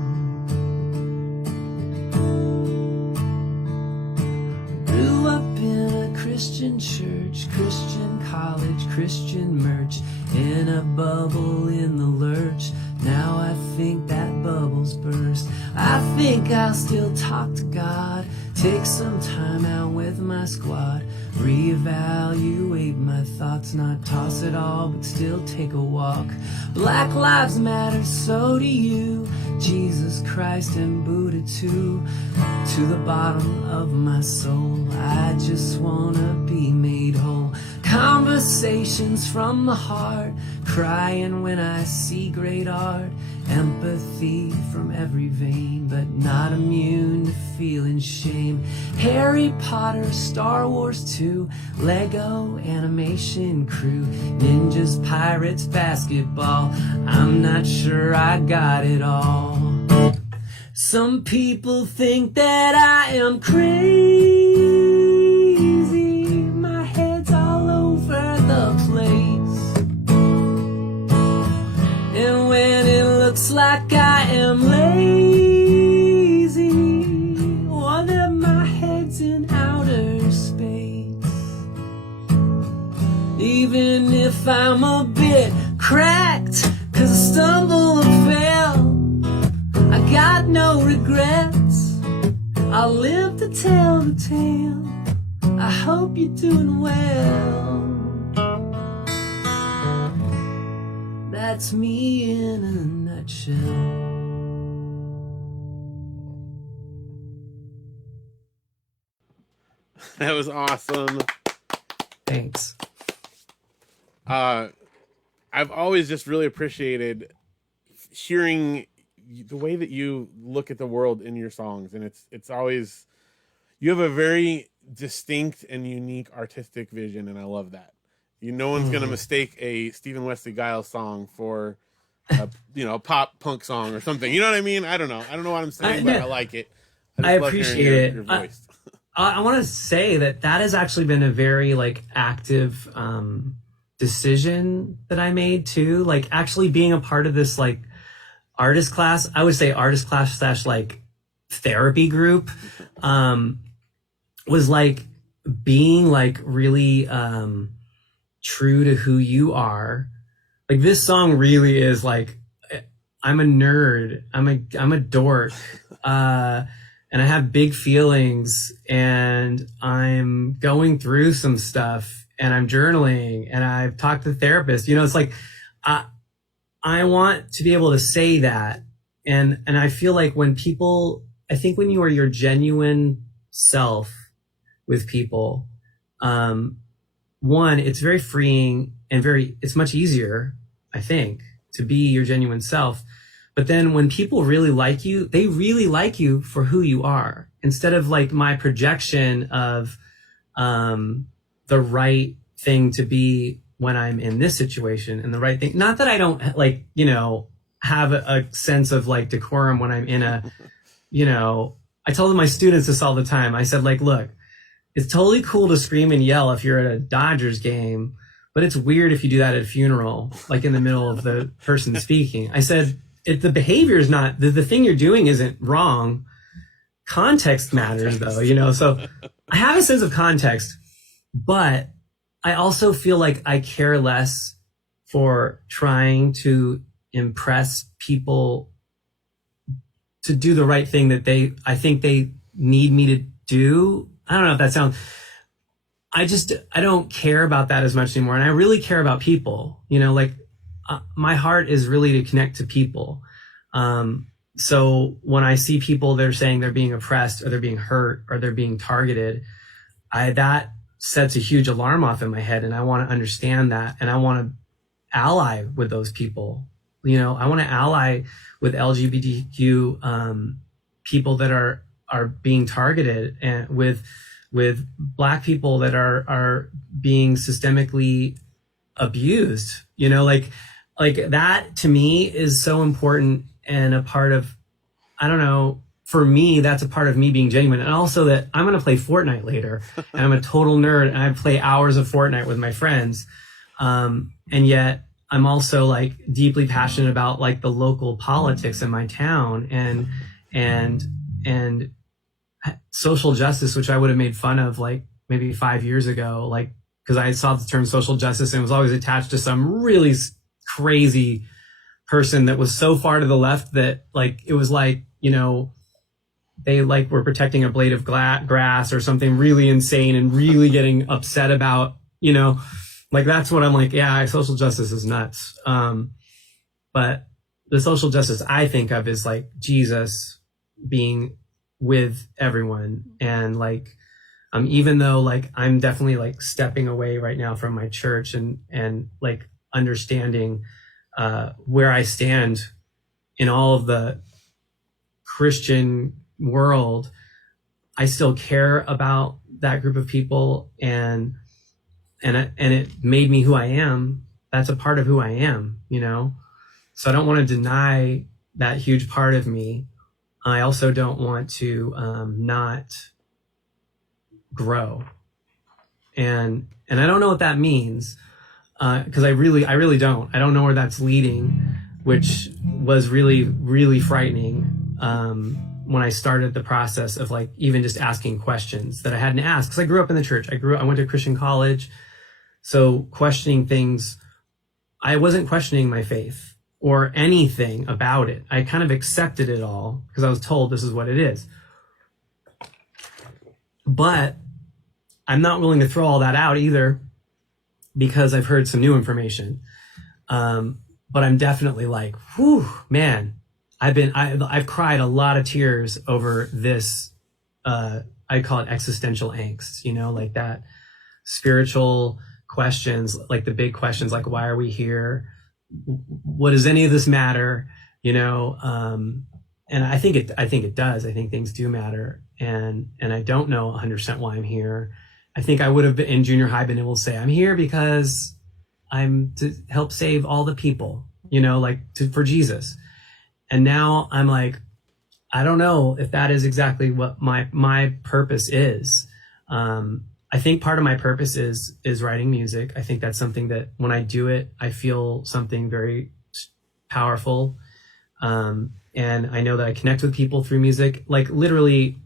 Grew up in a Christian church, Christian college, Christian merch, in a bubble in the lurch. Now I think that bubble's burst. I think I'll still talk to God, take some time out with my squad, reevaluate my thoughts, not toss it all, but still take a walk. Black lives matter, so do you. Jesus Christ and Buddha too. To the bottom of my soul, I just wanna be made whole. Conversations from the heart, crying when I see great art. Empathy from every vein, but not immune to feeling shame. Harry Potter, Star Wars 2, Lego animation crew, ninjas, pirates, basketball. I'm not sure I got it all. Some people think that I am crazy. My head's all over the place. And when it looks like I am lazy, or that my head's in outer space. Even if I'm a bit cracked, 'cause I stumble and fail, I got no regrets. I'll live to tell the tale. I hope you're doing well. That's me in a nutshell. That was awesome. Thanks. I've always just really appreciated hearing the way that you look at the world in your songs, and it's always, you have a very distinct and unique artistic vision, and I love that. No one's gonna mistake a Steven Wesley Guiles song for a pop punk song or something. You know what I mean? I don't know what I'm saying, but I like it. I appreciate your voice. I want to say that has actually been a very active decision that I made too. Actually being a part of this artist class, I would say artist class / therapy group, was being really true to who you are. This song really is I'm a nerd, I'm a dork, and I have big feelings, and I'm going through some stuff, and I'm journaling, and I've talked to therapists. It's I want to be able to say that. And I feel when people, I think when you are your genuine self with people, one, it's very freeing and it's much easier, I think, to be your genuine self. But then when people really like you, they really like you for who you are, instead of my projection of the right thing to be when I'm in this situation, and the right thing. Not that I don't have a sense of decorum when I'm in a, I tell my students this all the time. I said, look, it's totally cool to scream and yell if you're at a Dodgers game, but it's weird if you do that at a funeral, in the middle of the person speaking. I said, the behavior is not, the thing you're doing isn't wrong. Context matters though, so I have a sense of context, but I also feel I care less for trying to impress people to do the right thing that I think they need me to do. I don't know if that sounds, I don't care about that as much anymore. And I really care about people, my heart is really to connect to people. So when I see people, they're saying they're being oppressed, or they're being hurt, or they're being targeted, that sets a huge alarm off in my head, and I want to understand that, and I want to ally with those people. I want to ally with LGBTQ people that are being targeted, and with Black people that are being systemically abused. Like that to me is so important, and a part of, I don't know, for me, that's a part of me being genuine. And also that I'm going to play Fortnite later, and I'm a total nerd, and I play hours of Fortnite with my friends. And yet I'm also like deeply passionate about like the local politics in my town, and social justice, which I would have made fun of like maybe 5 years ago, like, because I saw the term social justice and it was always attached to some really crazy person that was so far to the left that like, it was like, they like were protecting a blade of grass or something really insane and really getting upset about, like, that's what I'm like, yeah, social justice is nuts. But the social justice I think of is like Jesus being with everyone. And like, even though like I'm definitely like stepping away right now from my church and like understanding where I stand in all of the Christian world, I still care about that group of people, and it made me who I am. That's a part of who I am, so I don't want to deny that huge part of me. I also don't want to not grow, and I don't know what that means, because I really don't. I don't know where that's leading, which was really, really frightening when I started the process of like even just asking questions that I hadn't asked, because I grew up in the church. I went to Christian college, so questioning things, I wasn't questioning my faith or anything about it. I kind of accepted it all because I was told this is what it is. But I'm not willing to throw all that out either, because I've heard some new information. But I'm definitely like, whew, man, I've cried a lot of tears over this. I call it existential angst, like that spiritual questions, like the big questions, like, why are we here? What does any of this matter? And I think it does. I think things do matter. And I don't know 100% why I'm here. I think I would have been in junior high been able to say I'm here because I'm to help save all the people, for Jesus. And now I'm like, I don't know if that is exactly what my purpose is. I think part of my purpose is writing music. I think that's something that when I do it, I feel something very powerful. And I know that I connect with people through music, like literally,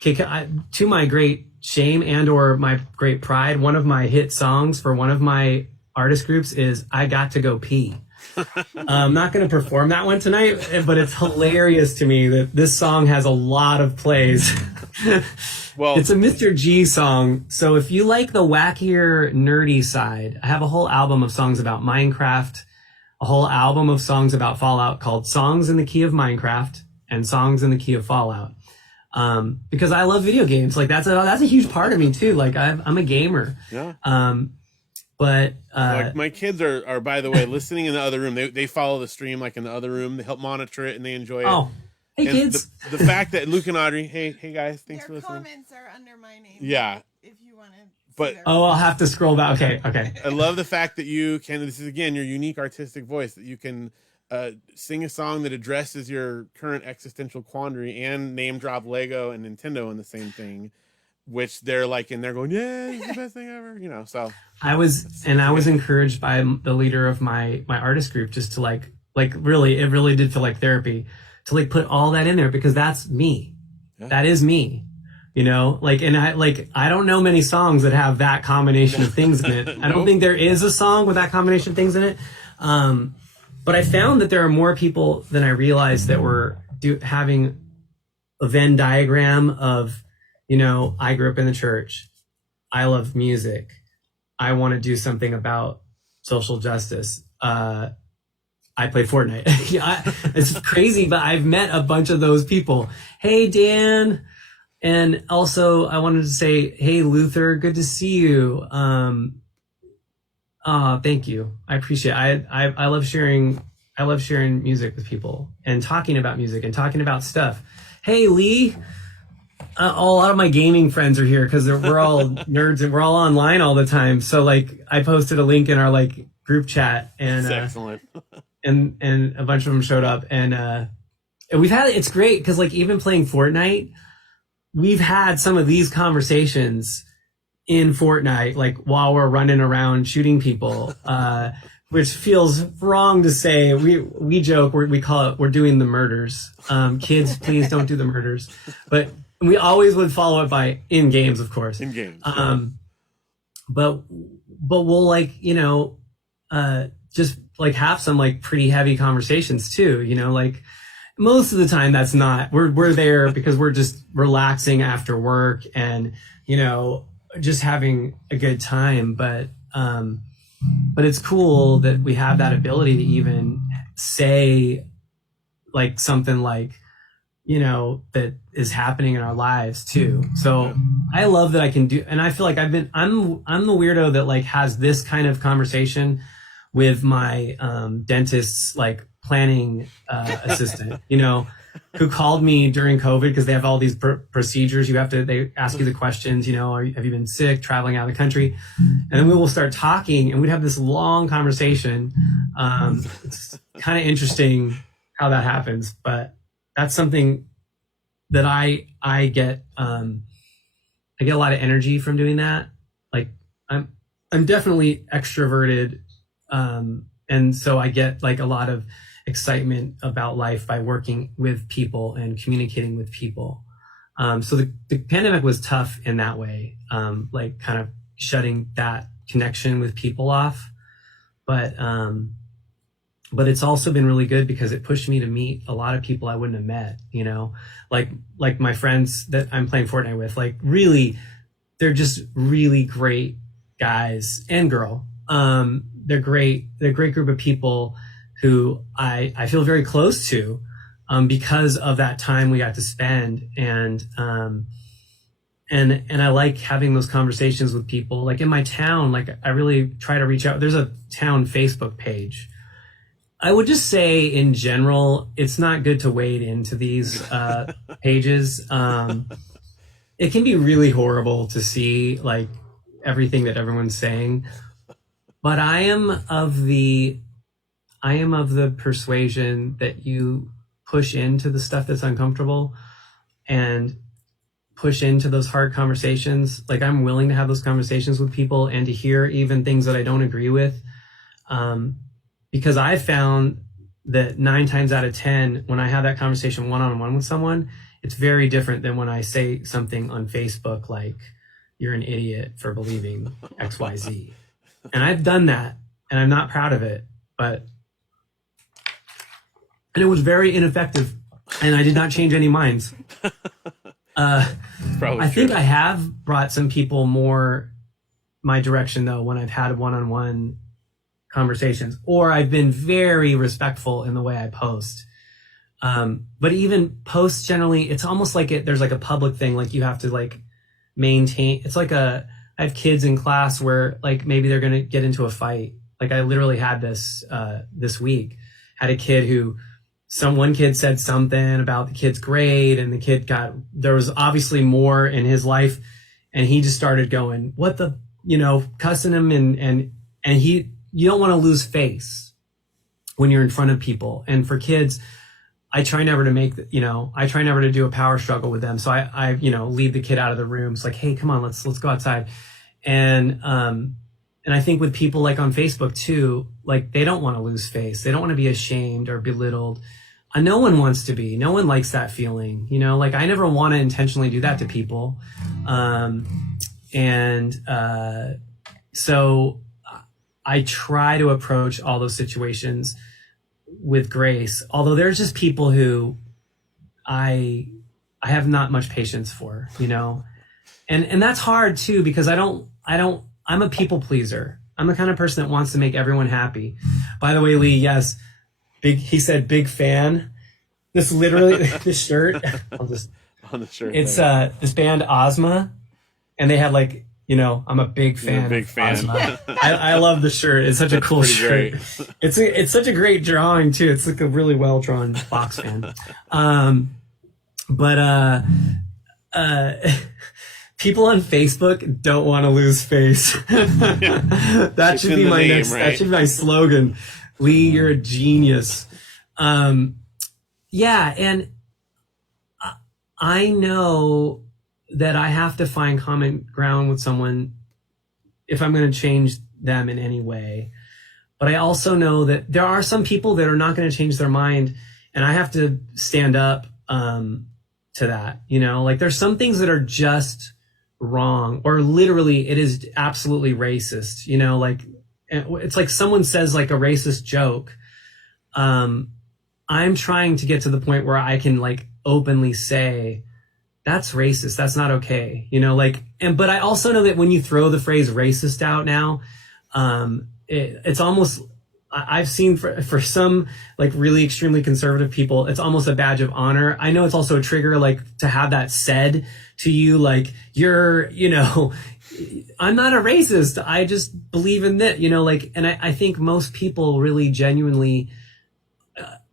to my great shame and or my great pride, one of my hit songs for one of my artist groups is I Got to Go Pee. I'm not going to perform that one tonight, but it's hilarious to me that this song has a lot of plays. Well, it's a Mr. G song. So if you like the wackier, nerdy side, I have a whole album of songs about Minecraft, a whole album of songs about Fallout called Songs in the Key of Minecraft and Songs in the Key of Fallout. Because I love video games. Like that's a huge part of me too. Like I'm a gamer. Yeah. But like my kids are by the way listening in the other room. They follow the stream like in the other room. They help monitor it and they enjoy it. Oh, hey and kids! The fact that Luke and Audrey, hey guys, thanks for listening. Their comments are under my name. Yeah. If you want to. But I'll have to scroll back. Okay. I love the fact that you can. This is again your unique artistic voice that you can sing a song that addresses your current existential quandary and name drop Lego and Nintendo in the same thing. Which they're like, and they're going, yeah, it's the best thing ever, so. I was encouraged by the leader of my artist group just to like really, it really did feel like therapy to like put all that in there because that's me. Yeah. That is me, and I don't know many songs that have that combination of things in it. I don't think there is a song with that combination of things in it. But I found that there are more people than I realized that were having a Venn diagram of, I grew up in the church. I love music. I want to do something about social justice. I play Fortnite. It's crazy, but I've met a bunch of those people. Hey, Dan. And also I wanted to say, hey, Luther, good to see you. Thank you. I appreciate it. I love sharing. I love sharing music with people and talking about music and talking about stuff. Hey, Lee, a lot of my gaming friends are here because we're all nerds and we're all online all the time. So like I posted a link in our like group chat and, excellent. and a bunch of them showed up and we've had, it's great because like even playing Fortnite, we've had some of these conversations in Fortnite, like while we're running around shooting people, which feels wrong to say. We joke, we call it, we're doing the murders. Kids, please don't do the murders. But we always would follow it by in games, of course. In games. But we'll like, just like have some like pretty heavy conversations too, like most of the time that's not, we're there because we're just relaxing after work and, just having a good time. But it's cool that we have that ability to even say like something like, that is happening in our lives too. So I love that I can do, and I feel like I'm the weirdo that like has this kind of conversation with my dentist's like planning assistant, who called me during COVID because they have all these procedures. They ask you the questions, have you been sick, traveling out of the country? And then we will start talking and we'd have this long conversation. It's kind of interesting how that happens, but that's something that I get a lot of energy from doing that. Like I'm definitely extroverted. And so I get like a lot of excitement about life by working with people and communicating with people. So the pandemic was tough in that way, like kind of shutting that connection with people off. But it's also been really good because it pushed me to meet a lot of people I wouldn't have met, like my friends that I'm playing Fortnite with, like really, they're just really great guys and girl. They're great. They're a great group of people who I feel very close to, because of that time we got to spend. And I like having those conversations with people. Like in my town, like I really try to reach out. There's a town Facebook page. I would just say in general, it's not good to wade into these pages. It can be really horrible to see like everything that everyone's saying. But I am of the persuasion that you push into the stuff that's uncomfortable and push into those hard conversations. Like I'm willing to have those conversations with people and to hear even things that I don't agree with. Because I found that 9 times out of 10, when I have that conversation one-on-one with someone, it's very different than when I say something on Facebook, like you're an idiot for believing X, Y, Z. And I've done that and I'm not proud of it, and it was very ineffective and I did not change any minds. I think I have brought some people more my direction though, when I've had one-on-one conversations, or I've been very respectful in the way I post. But even posts generally, it's almost like there's like a public thing, like you have to like maintain. It's like I have kids in class where like maybe they're going to get into a fight. Like I literally had this week, had a kid one kid said something about the kid's grade and the kid there was obviously more in his life and he just started going, what the, cussing him and you don't want to lose face when you're in front of people. And for kids, I try never to do a power struggle with them. So I lead the kid out of the room. It's like, hey, come on, let's go outside. And I think with people like on Facebook too, like they don't want to lose face. They don't want to be ashamed or belittled. No one wants to be. No one likes that feeling. Like I never want to intentionally do that to people. So I try to approach all those situations with grace. Although there's just people who I have not much patience for, and that's hard too, because I'm a people pleaser. I'm the kind of person that wants to make everyone happy. By the way, Lee, yes, he said big fan. This literally, this shirt, on the shirt. It's this band Ozma, and they have like, you know, I'm a big fan. You're a big fan. Ozma. I love the shirt. It's such a cool shirt. Great. It's such a great drawing too. It's like a really well drawn box fan. But people on Facebook don't want to lose face. That should be my name, next. right? That should be my slogan. Lee, you're a genius. Yeah, and I know that I have to find common ground with someone if I'm going to change them in any way. But I also know that there are some people that are not going to change their mind, and I have to stand up to that. You know, like there's some things that are just wrong, or literally it is absolutely racist. You know, like it's like someone says like a racist joke. I'm trying to get to the point where I can like openly say, that's racist. That's not okay. You know, like, but I also know that when you throw the phrase racist out now, it's almost, I've seen for some like really extremely conservative people, it's almost a badge of honor. I know it's also a trigger, like to have that said to you, like you're, you know, I'm not a racist. I just believe in that, you know, like, and I think most people really genuinely,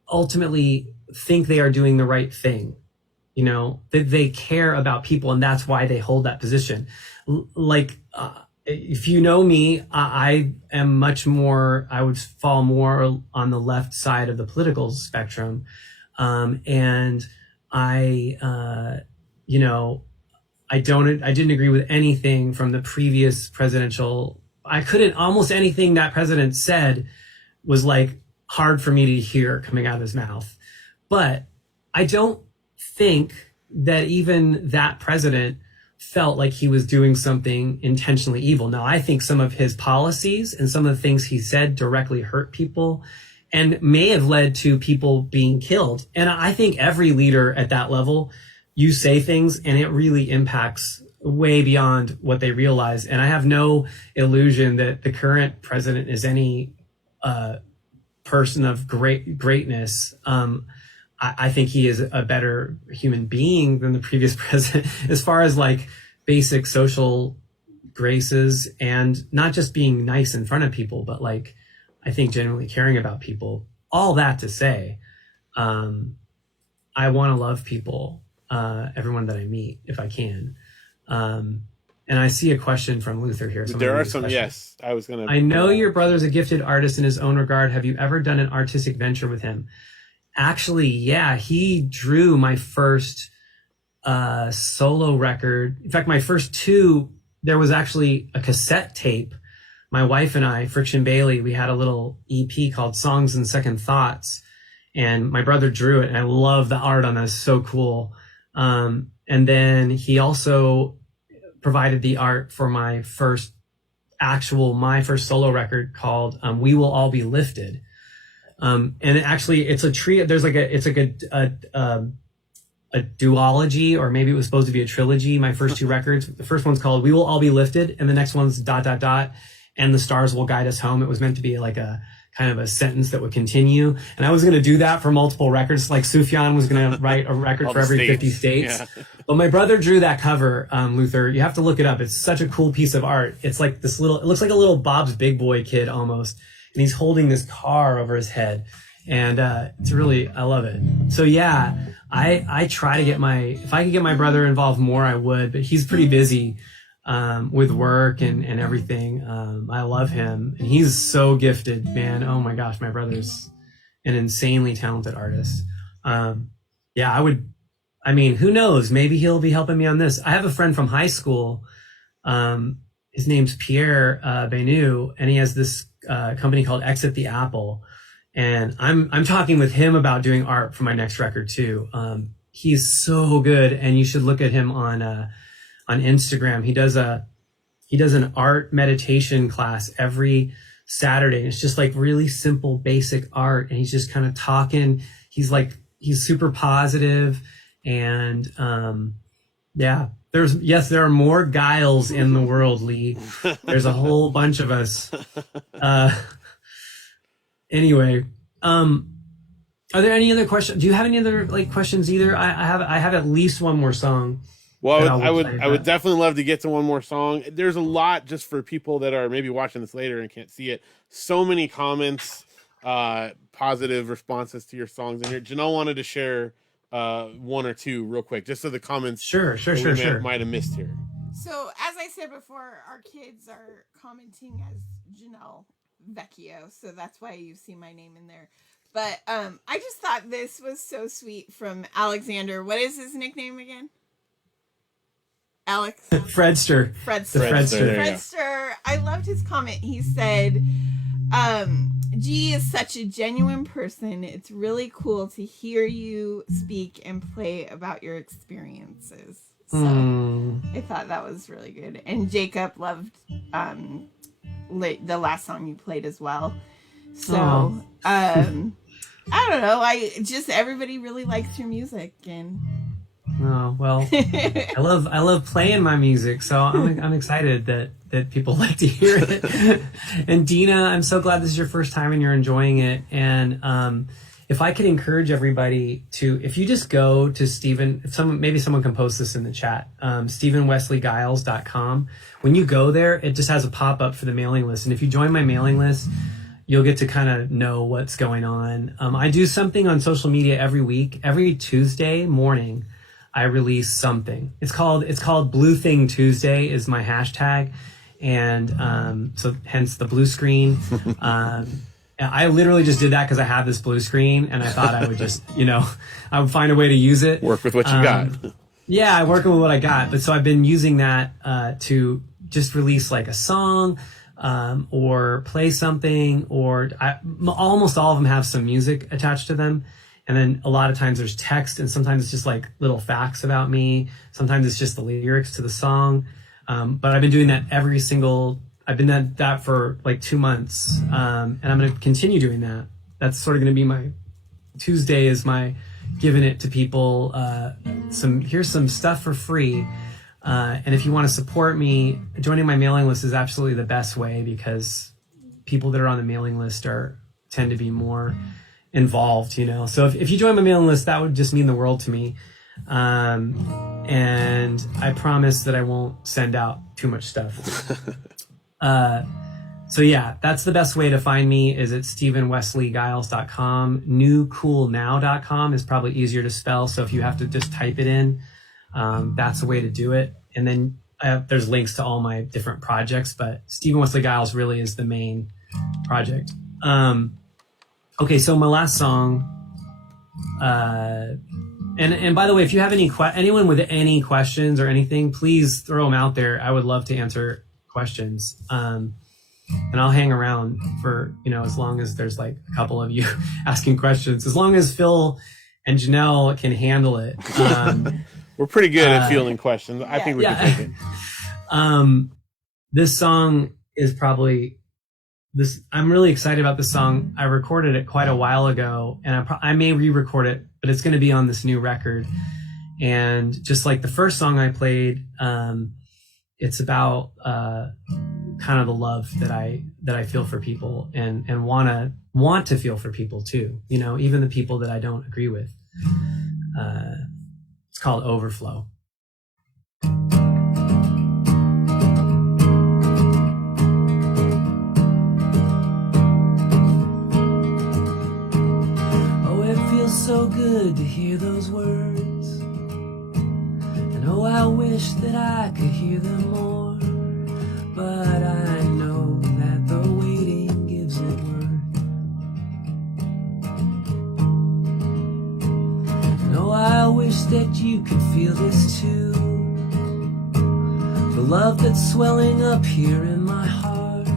ultimately think they are doing the right thing. You know, that they care about people, and that's why they hold that position. Like, if you know me, I am much more, I would fall more on the left side of the political spectrum. And I, you know, I didn't agree with anything from the previous presidential. Almost anything that president said was like hard for me to hear coming out of his mouth. But I don't think that even that president felt like he was doing something intentionally evil. Now, I think some of his policies and some of the things he said directly hurt people and may have led to people being killed. And I think every leader at that level, you say things and it really impacts way beyond what they realize. And I have no illusion that the current president is any person of greatness. I think he is a better human being than the previous president as far as like basic social graces and not just being nice in front of people, but like, I think genuinely caring about people. All that to say, I want to love people, everyone that I meet, if I can. And I see a question from Luther here. So there are some, yes. I know your brother's a gifted artist in his own regard. Have you ever done an artistic venture with him? Actually, yeah, he drew my first solo record. In fact, my first two, there was actually a cassette tape. My wife and I, Friction Bailey, we had a little EP called Songs and Second Thoughts. And my brother drew it, and I love the art on that. It's so cool. And then he also provided the art for my first solo record called We Will All Be Lifted. And actually it's a trio. There's like a duology, or maybe it was supposed to be a trilogy. My first two records, the first one's called We Will All Be Lifted, and the next one's ... and the stars will guide us home. It was meant to be like a kind of a sentence that would continue. And I was going to do that for multiple records. Like Sufjan was going to write a record for every 50 states. Yeah. But my brother drew that cover, Luther. You have to look it up. It's such a cool piece of art. It's like it looks like a little Bob's Big Boy kid almost. And he's holding this car over his head. And it's really, I love it. So yeah, I try to if I could get my brother involved more, I would, but he's pretty busy with work and everything. I love him, and he's so gifted, man. Oh my gosh, my brother's an insanely talented artist. Yeah, who knows? Maybe he'll be helping me on this. I have a friend from high school. His name's Pierre Benu, and he has this company called Exit the Apple. And I'm talking with him about doing art for my next record too. He's so good, and you should look at him on Instagram. He does an art meditation class every Saturday. And it's just like really simple, basic art. And he's just kind of talking. He's super positive. And, yeah, there are more Guiles in the world, Lee. There's a whole bunch of us. Anyway, Are there any other questions? Do you have any other like questions either? I have at least one more song. Well, I would definitely love to get to one more song. There's a lot just for people that are maybe watching this later and can't see it. So many comments, positive responses to your songs in here. Janelle wanted to share one or two real quick, just so the comments sure might have missed here. So as I said before, our kids are commenting as Janelle Vecchio, so that's why you see my name in there. But I just thought this was so sweet from Alexander. What is his nickname again? Alex? Fredster. Fredster. I loved his comment. He said, G is such a genuine person. It's really cool to hear you speak and play about your experiences. So I thought that was really good. And Jacob loved the last song you played as well. So I don't know. Everybody really likes your music, and oh well, I love playing my music, so I'm excited that people like to hear it. And Dina, I'm so glad this is your first time and you're enjoying it. And if I could encourage everybody to, if you just go to Steven, maybe someone can post this in the chat, StevenWesleyGuiles.com. When you go there, it just has a pop-up for the mailing list. And if you join my mailing list, you'll get to kind of know what's going on. I do something on social media every week. Every Tuesday morning, I release something. It's called Blue Thing Tuesday is my hashtag. And so hence the blue screen. I literally just did that because I had this blue screen and I thought I would just, I would find a way to use it. Work with what you got. Yeah, I'm working with what I got. But so I've been using that to just release like a song or play something, or almost all of them have some music attached to them. And then a lot of times there's text, and sometimes it's just like little facts about me. Sometimes it's just the lyrics to the song. But I've been doing that I've been at that for like 2 months. And I'm going to continue doing that. That's sort of going to be my Tuesday, is my giving it to people. Here's some stuff for free. And if you want to support me, joining my mailing list is absolutely the best way, because people that are on the mailing list tend to be more involved, So if you join my mailing list, that would just mean the world to me. And I promise that I won't send out too much stuff. So yeah, that's the best way to find me, is at StevenWesleyGuiles.com. NewCoolNow.com is probably easier to spell. So if you have to just type it in, that's the way to do it. And then there's links to all my different projects, but Steven Wesley Guiles really is the main project. Okay, so my last song, and by the way, if you have anyone with any questions or anything, please throw them out there. I would love to answer questions. And I'll hang around for, as long as there's like a couple of you asking questions, as long as Phil and Janelle can handle it. We're pretty good at fielding questions. I think we can take it. This song is probably I'm really excited about this song. I recorded it quite a while ago, and I may re-record it, but it's going to be on this new record. And just like the first song I played, it's about kind of the love that I feel for people, and want to feel for people too. Even the people that I don't agree with. It's called Overflow. So good to hear those words, and I wish that I could hear them more, but I know that the waiting gives it worth. And I wish that you could feel this too, the love that's swelling up here in my heart,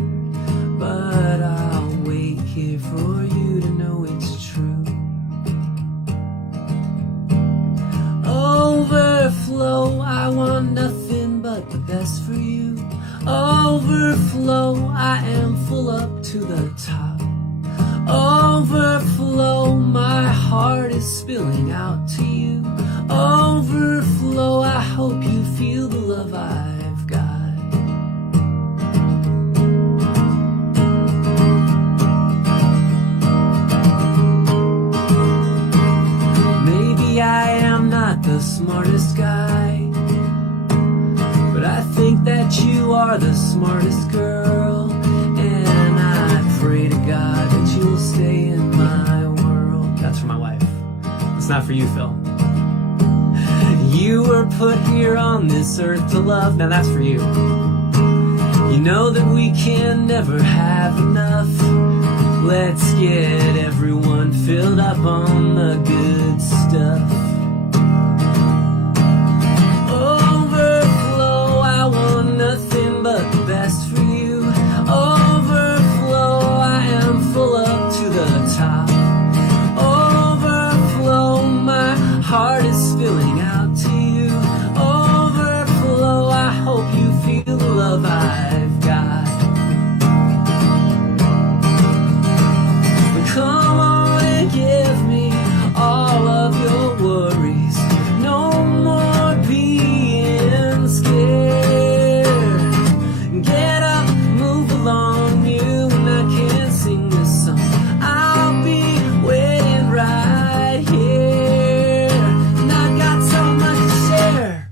but I'll wait here for you to know it's true. Overflow, I want nothing but the best for you. Overflow, I am full up to the top. Overflow, my heart is spilling out to you. Overflow, I hope you feel the love I've got. the smartest guy, but I think that you are the smartest girl, and I pray to God that you'll stay in my world. That's for my wife. It's not for you, Phil. You were put here on this earth to love. Now that's for you. You know that we can never have enough. Let's get everyone filled up on the good stuff. Overflow, I want nothing but the best for you. Overflow, I am full up to the top. Overflow, my heart is spilling out to you. Overflow, I hope you feel the love I've got. Come on and give me all of your worries. No more being scared. Get up, move along, you and I can't sing this song. I'll be waiting right here. And I got so much to share.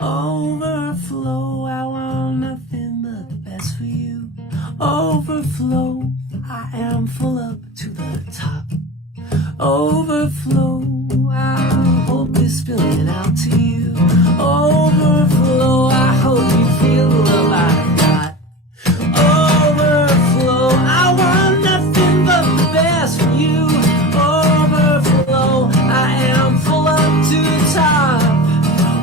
Overflow, I want nothing but the best for you. Overflow, I am full up to the top. Overflow, I hope it's spilling out to you. Overflow, I hope you feel the love I've got. Overflow, I want nothing but the best for you. Overflow, I am full up to the top.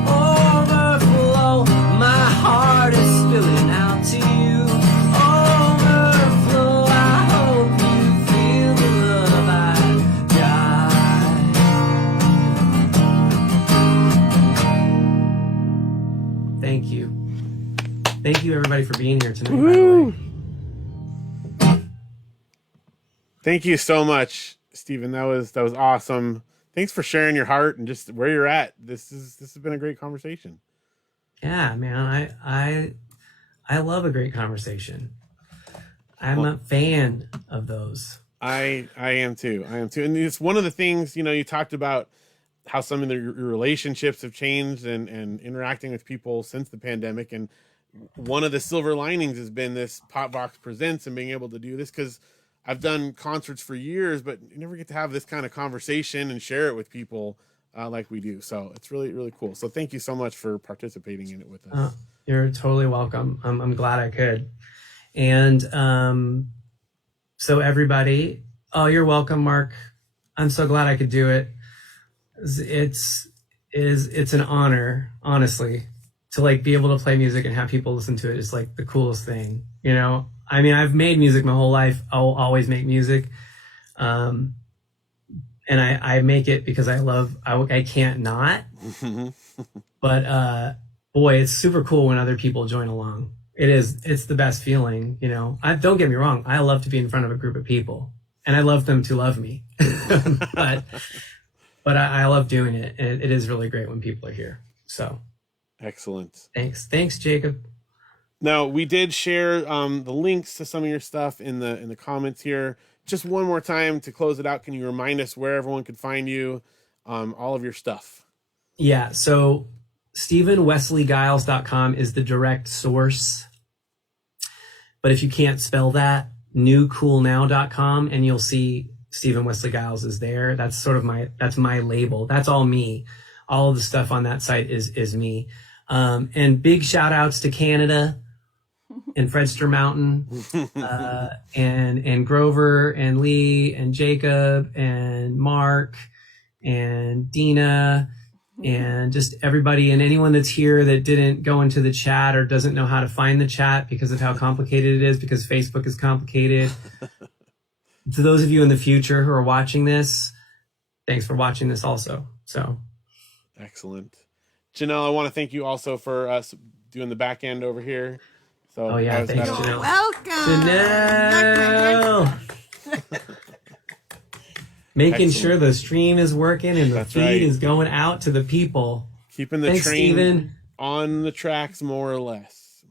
Overflow, my heart is spilling out to you. Overflow, I hope you feel the love I've got. Thank you. Thank you, everybody, for being here tonight, by the way. Thank you so much, Steven. That was awesome. Thanks for sharing your heart and just where you're at. This has been a great conversation. Yeah, man, I love a great conversation. I'm a fan of those. I am too. And it's one of the things, you talked about how some of your relationships have changed and interacting with people since the pandemic. And one of the silver linings has been this pop.vox.presents and being able to do this, because I've done concerts for years, but you never get to have this kind of conversation and share it with people like we do. So it's really, really cool. So thank you so much for participating in it with us. You're totally welcome. I'm glad I could. And so everybody, you're welcome, Mark. I'm so glad I could do it. It's an honor, honestly, to be able to play music and have people listen to it. It's the coolest thing, I mean, I've made music my whole life. I'll always make music. And I make it because I can't not, but boy, it's super cool when other people join along. It's the best feeling, don't get me wrong. I love to be in front of a group of people and I love them to love me, but I love doing it. And it is really great when people are here. So excellent. Thanks, Jacob. Now, we did share the links to some of your stuff in the comments here. Just one more time to close it out, can you remind us where everyone could find you, all of your stuff? Yeah, so StevenWesleyGuiles.com is the direct source. But if you can't spell that, newcoolnow.com, and you'll see Steven Wesley Guiles is there. That's that's my label. That's all me. All of the stuff on that site is me. And big shout outs to Canada and Fredster Mountain, and Grover and Lee and Jacob and Mark and Dina and just everybody and anyone that's here that didn't go into the chat or doesn't know how to find the chat because of how complicated it is, because Facebook is complicated. To those of you in the future who are watching this, thanks for watching this also. So excellent. Janelle, I want to thank you also for us doing the back end over here. So thanks, Janelle. Welcome, Janelle. Making sure the stream is working and the feed is going out to the people. Keeping the train Steven. On the tracks, more or less.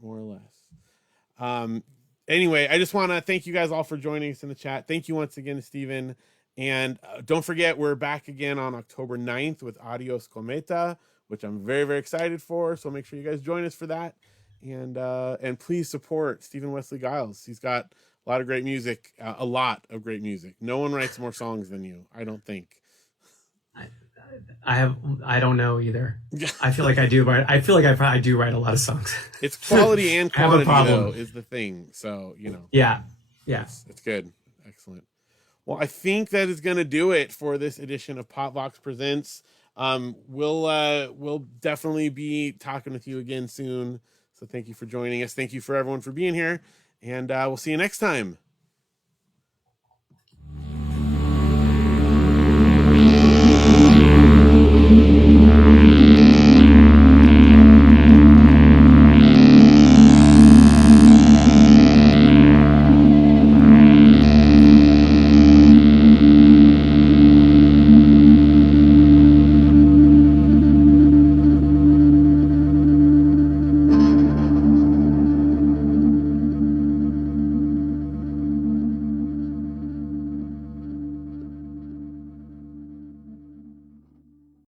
Anyway, I just want to thank you guys all for joining us in the chat. Thank you once again, Steven. And don't forget, we're back again on October 9th with Adios Cometa, which I'm very, very excited for. So make sure you guys join us for that. And please support Steven Wesley Guiles. He's got a lot of great music, a lot of great music. No one writes more songs than you, I don't think. I don't know either. I feel like I do, but I feel like I do write a lot of songs. It's quality and quantity, problem. though, is the thing. So, Yeah. It's good. Excellent. Well, I think that is going to do it for this edition of Pop.vox Presents. We'll definitely be talking with you again soon. So thank you for joining us. Thank you for everyone for being here. And we'll see you next time.